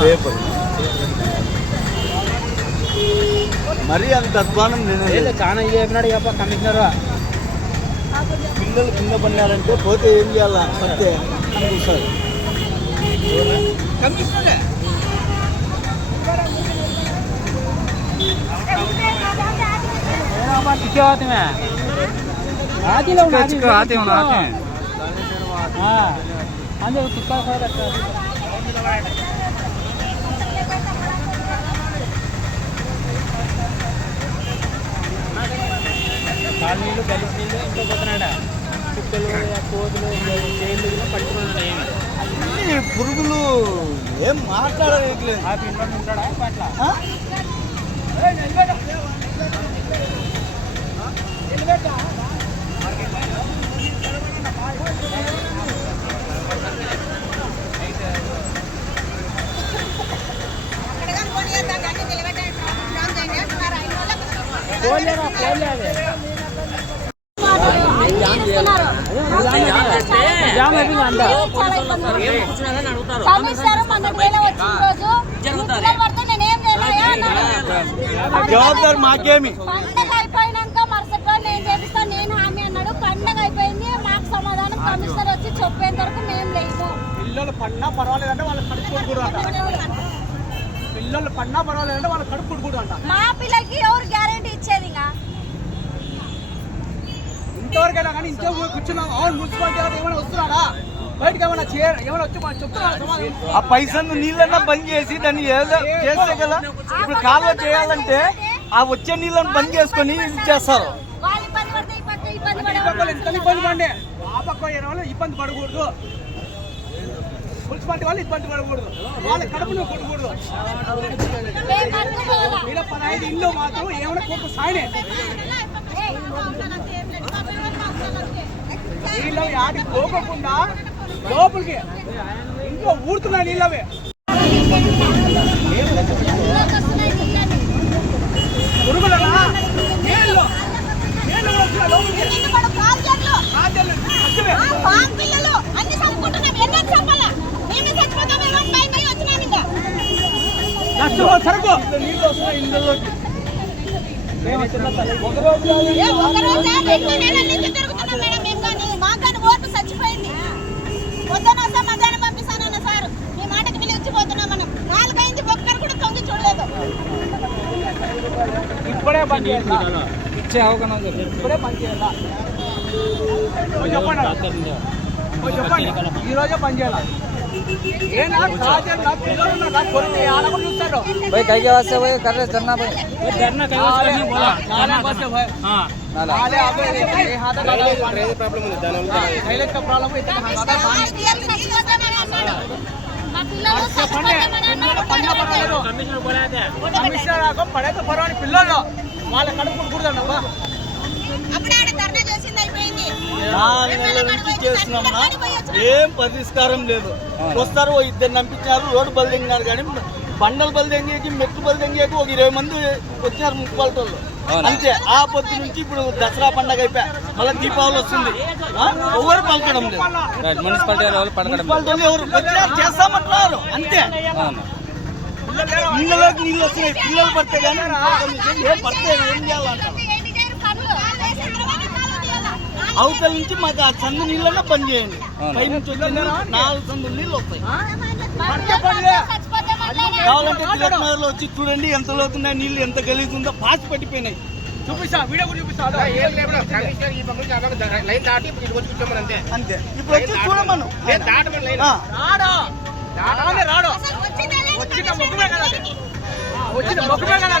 Paper మరి అంత అధ్వానం నేను లేదు చాలా ఇది చెప్పినాడు చెప్ప కమిషనర్ పిల్లలు కింద పడినారంటే పోతే ఏం చేయాలా అంతే అనుకుంటారు टिके आते हैं आती लोग आती आते हैं आते हैं हाँ हाँ देखो टिक्का खा रखा है కాలు నీళ్ళు గలీజ్ నీళ్ళు ఇంట్లో పోతున్నాడా? కుక్కలు కోతులు పట్టుకున్నాడు ఏమి? అన్ని పురుగులు ఏం మాట్లాడలేదు. ఆ ఇంట్లో ఉంటాడా పోలేరా పోలేదు జామ్ అయిపోయింది అంతా. జవాబారు మాకేమి? పండగ అయిపోయినాక మరుసటి రోజు నేను చేపిస్తాను నేను హామీ అన్నాడు. పండగ అయిపోయింది మాకు సమాధానం కమిషనర్ వచ్చి చెప్పేంత వరకు మేము లేము. పిల్లలు పడినా పర్వాలేదంటే వాళ్ళ కడుపు కొడుకుడు అంట. పిల్లలు పడినా పర్వాలేదంటే వాళ్ళ కడుపు కొడుకుడు అంట. మా పిల్లలకి ఎవరు ఇంతవరకైనా కానీ ఇంట్లో కూర్చున్నాం అవును మున్సిపాలిటీ వాళ్ళు ఏమైనా వస్తున్నారా? బయటకు ఏమైనా ఏమైనా వచ్చి మనం చెప్తున్నారు ఆ పైసలు నీళ్ళన్నా బంద్ చేసి దాన్ని చేస్తే కదా? ఇప్పుడు కాలువ చేయాలంటే ఆ వచ్చే నీళ్ళని బంద్ చేసుకొని చేస్తారు వాళ్ళు ఇబ్బంది ఇబ్బంది పడండి ఆ పక్క వాళ్ళు పడకూడదు. మున్సిపాలిటీ వాళ్ళు ఇబ్బంది పడకూడదు. వాళ్ళ కడుపును కొట్టకూడదు? ఇలా పదహైదు ఇల్లు మాత్రం ఏమైనా కొడుకు సాయనే ఏయ్, నీళ్ళు ఆడికి పోకోకుండా లోపలికి ఇంట్లో ఊడుతున్నాయి నీళ్ళవే ఊళ్ళోకి వస్తున్నాయి నీళ్ళని. పురుగులనా నీళ్ళు నీళ్ళు వస్తున్నాయి లోపలికి నిన్ను కూడా కాల్ చేతులు. రాజ్యాలు వస్తున్నాయి. ఆ, పాన్ పిల్లలు అన్ని చంపుకుంటున్నాం ఆడికి చంపాలా లోపలికి ఇంకా అని భయం సరుకు నీళ్ళు. వస్తున్నాయి ఇళ్ళలోకి ఒక రెండు నెలల నుంచి తిరుగుతున్నాం మేడం మేము కానీ మాకు కానీ ఓర్పు చచ్చిపోయింది పొద్దున వస్తే మధ్యాహ్నం పంపిస్తానన్న సార్ మీ మాటకి పిలిచిపోతున్నాం మనం నాలుగైంది ఒక్కరు కూడా తొంగి చూడలేదు ఇప్పుడే బంద్ చేయాలి ఇచ్చే అవకాశం ఇప్పుడే బంద్ చేయాలా పోయి చెప్పండి పోయి చెప్పండి ఈ రోజే బంద్ చేయాలి ఏనా రాజన్ నా పిల్లలు ఉన్నారు, నా కొడుకు ఆడకుండా చూస్తారు भाई कहीं के वास्ते भाई कर रहे धरना भाई नाले नाले बसे भाई नाले आगे ये हाथ लगा ड्रेनेज प्रॉब्लम ఉంది దాని వల్ల డ్రైనేజ్ का प्रॉब्लम అయితే हाथ మా పిల్లలు చచ్చిపోతామని అన్నాడు. పడినా పర్వాలేదు కమిషనర్ రాక పడైతే పర్వాలేదు పిల్లలు వాళ్ళ కడుపు నాలుగు నెలల నుంచి చేస్తున్నామన్నా ఏం పరిష్కారం లేదు. వస్తారు ఓ ఇద్దరు నంపించారు రోడ్డు బలిదింగినారు కానీ బండలు బలిదెంగేకి మెట్లు బలిదెంగేకి ఒక ఇరవై మంది వచ్చారు మున్సిపాలిటీ వాళ్ళు అంతే. ఆ పొద్దు నుంచి ఇప్పుడు దసరా పండగ అయిపోయా. మళ్ళీ దీపావళి వస్తుంది? ఎవరు పలకడం లేదు. మున్సిపాలిటీ వాళ్ళు వాళ్ళు ఎవరు? చేస్తామంటున్నారు. అంతే. నీళ్ళలోకి నీళ్ళు వస్తున్నాయి పిల్లలు పడితే కానీ ఏం పడితే ఏం చేయాలంటారు? అవతల నుంచి మాకు ఆ చందు నీళ్ళన్నా బంద్ చేయండి పై నుంచి వచ్చే నాలుగు చందు నీళ్ళు వస్తాయి కావాలంటే తిలక్ నగర్లో వచ్చి చూడండి ఎంత లోతున్నాయి నీళ్ళు ఎంత గలీజుందో పాచి పట్టిపోయినాయి చూపిస్తా వీడియో చూపిస్తా అంతే అంతే ఇప్పుడు వచ్చి చూడమను రాడా రాడు? వచ్చిన ముఖమే కదా అది. ఆ, వచ్చిన ముఖమే కదా